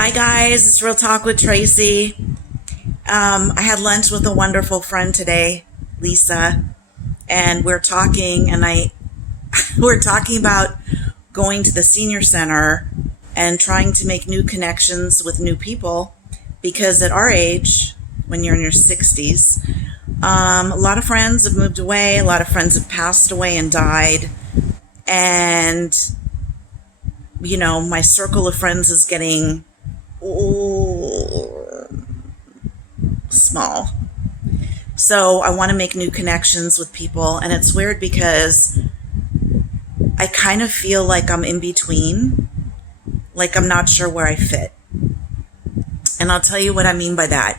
Hi guys, it's Real Talk with Tracy. I had lunch with a wonderful friend today, Lisa, and we're talking, we're talking about going to the senior center and trying to make new connections with new people, because at our age, when you're in your 60s, a lot of friends have moved away, a lot of friends have passed away and died, and my circle of friends is getting small. So I want to make new connections with people, and it's weird because I kind of feel like I'm in between, like I'm not sure where I fit. And I'll tell you what I mean by that.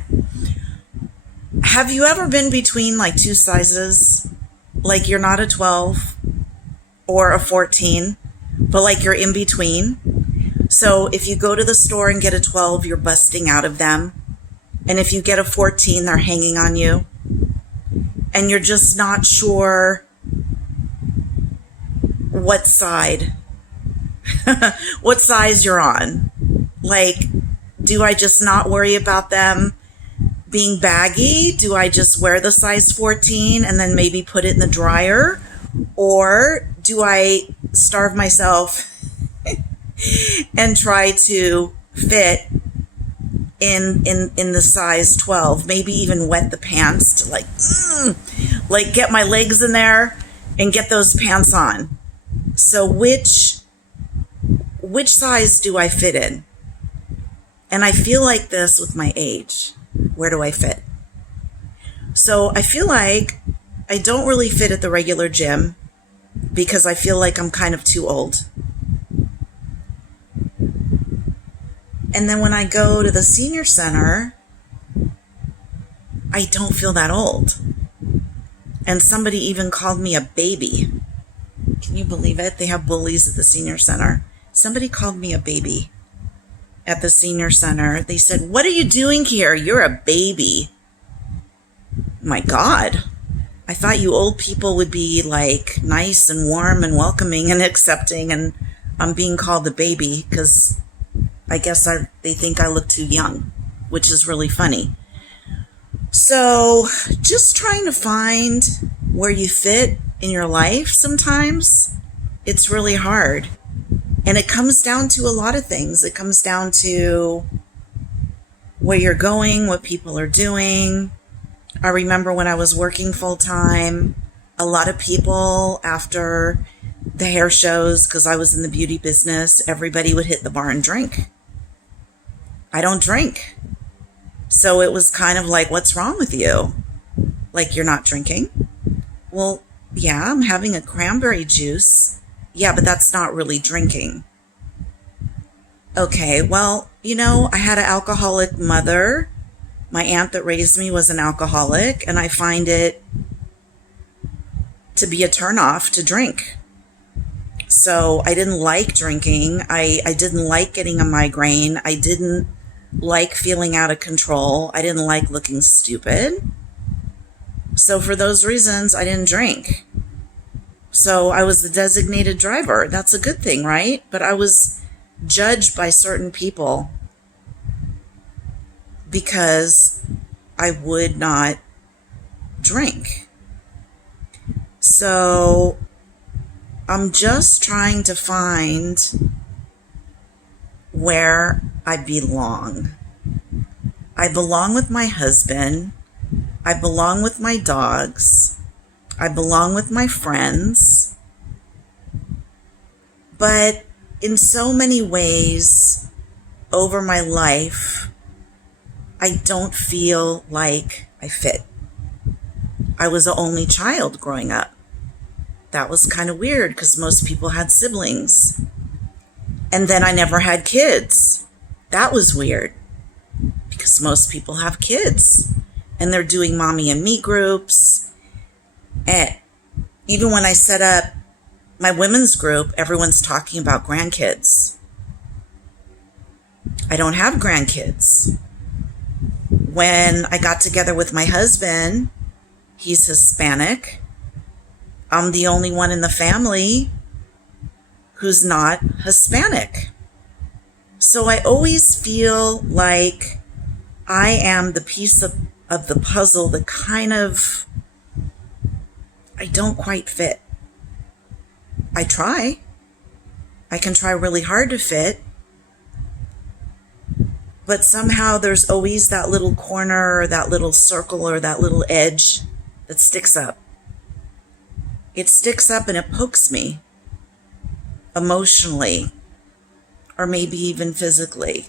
Have you ever been between like two sizes? Like you're not a 12 or a 14, but like you're in between. So if you go to the store and get a 12, you're busting out of them. And if you get a 14, they're hanging on you. And you're just not sure what side, what size you're on. Like, do I just not worry about them being baggy? Do I just wear the size 14 and then maybe put it in the dryer? Or do I starve myself and try to fit in the size 12, maybe even wet the pants to like get my legs in there and get those pants on? So which size do I fit in? And I feel like this with my age. Where do I fit? So I feel like I don't really fit at the regular gym because I feel like I'm kind of too old. And then when I go to the senior center, I don't feel that old. And somebody even called me a baby. Can you believe it? They have bullies at the senior center. Somebody called me a baby at the senior center. They said, "What are you doing here? You're a baby." My God. I thought you old people would be like nice and warm and welcoming and accepting, and I'm being called a baby because I guess they think I look too young, which is really funny. So just trying to find where you fit in your life sometimes, it's really hard. And it comes down to a lot of things. It comes down to where you're going, what people are doing. I remember when I was working full time, a lot of people after the hair shows, because I was in the beauty business, everybody would hit the bar and drink. I don't drink. So it was kind of like, what's wrong with you? Like, you're not drinking? Well, yeah, I'm having a cranberry juice. Yeah, but that's not really drinking. Okay, well, I had an alcoholic mother. My aunt that raised me was an alcoholic, and I find it to be a turnoff to drink. So I didn't like drinking. I didn't like getting a migraine. I didn't like feeling out of control. I didn't like looking stupid. So for those reasons, I didn't drink. So I was the designated driver. That's a good thing, right? But I was judged by certain people because I would not drink. So I'm just trying to find where I belong. I belong with my husband. I belong with my dogs. I belong with my friends. But in so many ways over my life, I don't feel like I fit. I was the only child growing up. That was kind of weird because most people had siblings. And then I never had kids. That was weird because most people have kids and they're doing mommy and me groups. And even when I set up my women's group, everyone's talking about grandkids. I don't have grandkids. When I got together with my husband, he's Hispanic. I'm the only one in the family who's not Hispanic. So I always feel like I am the piece of the puzzle that kind of, I don't quite fit. I try. I can try really hard to fit. But somehow there's always that little corner or that little circle or that little edge that sticks up. It sticks up and it pokes me emotionally or maybe even physically.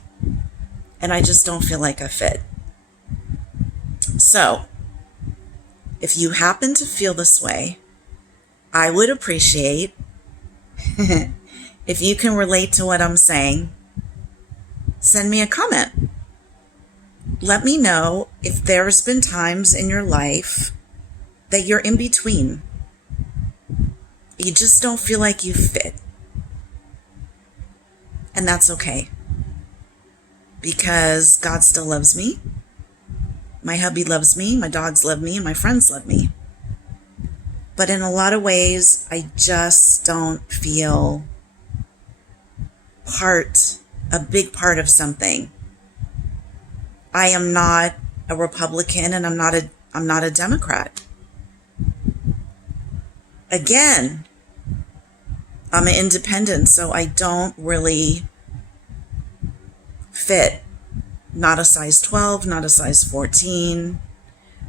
And I just don't feel like I fit. So, if you happen to feel this way, I would appreciate if you can relate to what I'm saying. Send me a comment. Let me know if there's been times in your life that you're in between. You just don't feel like you fit. And that's okay. Because God still loves me. My hubby loves me. My dogs love me. And my friends love me. But in a lot of ways, I just don't feel a big part of something. I am not a Republican and I'm not a Democrat. Again, I'm an independent, so I don't really fit. Not a size 12, not a size 14,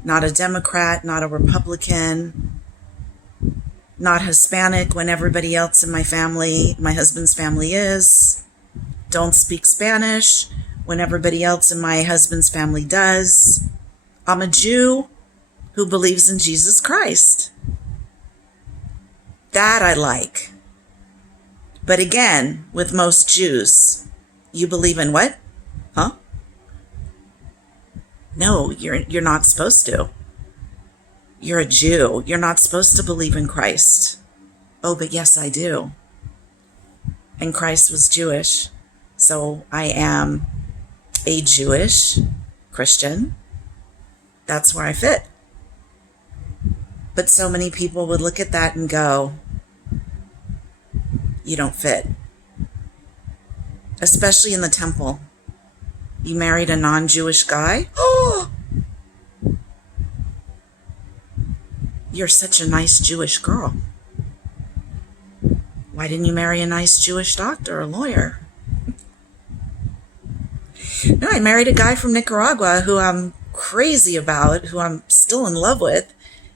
not a Democrat, not a Republican, not Hispanic when everybody else in my family, my husband's family is. Don't speak Spanish when everybody else in my husband's family does. I'm a Jew who believes in Jesus Christ. That I like. But again, with most Jews, you believe in what? Huh? No, you're not supposed to. You're a Jew. You're not supposed to believe in Christ. Oh, but yes, I do. And Christ was Jewish. So I am a Jewish Christian. That's where I fit. But so many people would look at that and go, you don't fit. Especially in the temple. You married a non-Jewish guy? Oh! You're such a nice Jewish girl. Why didn't you marry a nice Jewish doctor or lawyer? No, I married a guy from Nicaragua who I'm crazy about, who I'm still in love with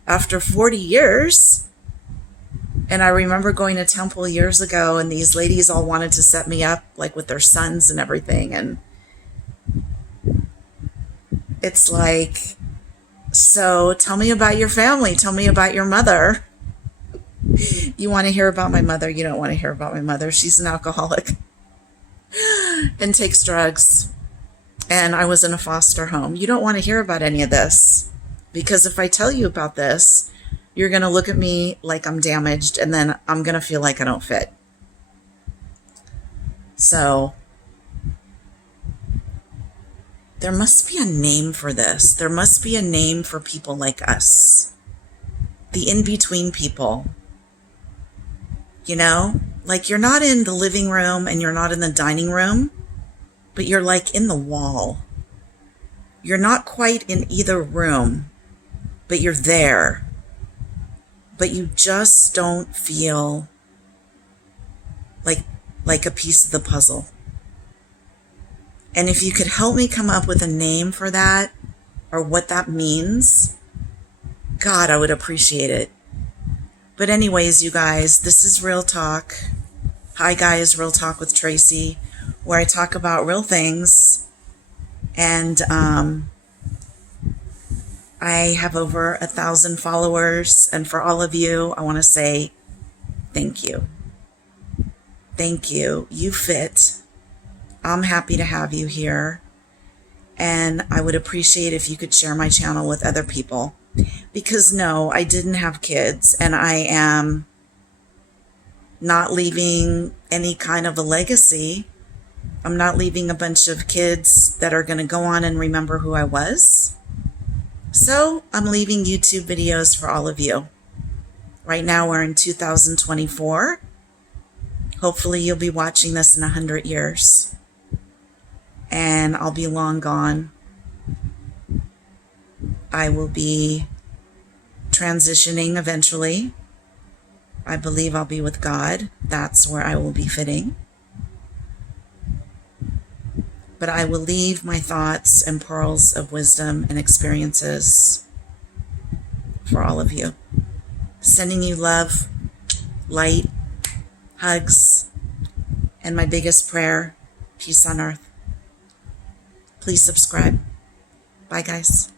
after 40 years. And I remember going to temple years ago and these ladies all wanted to set me up like with their sons and everything. And it's like, so tell me about your family. Tell me about your mother. You want to hear about my mother? You don't want to hear about my mother. She's an alcoholic and takes drugs. And I was in a foster home. You don't want to hear about any of this. Because if I tell you about this, you're going to look at me like I'm damaged. And then I'm going to feel like I don't fit. So there must be a name for this. There must be a name for people like us. The in-between people. You know? Like you're not in the living room and you're not in the dining room, but you're like in the wall. You're not quite in either room, but you're there. But you just don't feel like a piece of the puzzle. And if you could help me come up with a name for that or what that means, God, I would appreciate it. But anyways, you guys, this is Real Talk. Hi guys, Real Talk with Tracy, where I talk about real things. And I have over 1,000 followers. And for all of you, I want to say thank you. Thank you. You fit. I'm happy to have you here. And I would appreciate if you could share my channel with other people. Because no, I didn't have kids. And I am not leaving any kind of a legacy. I'm not leaving a bunch of kids that are going to go on and remember who I was. So I'm leaving YouTube videos for all of you. Right now we're in 2024. Hopefully you'll be watching this in 100 years. and I'll be long gone. I will be transitioning eventually. I believe I'll be with God. That's where I will be fitting. But I will leave my thoughts and pearls of wisdom and experiences for all of you. Sending you love, light, hugs, and my biggest prayer, peace on earth. Please subscribe. Bye, guys.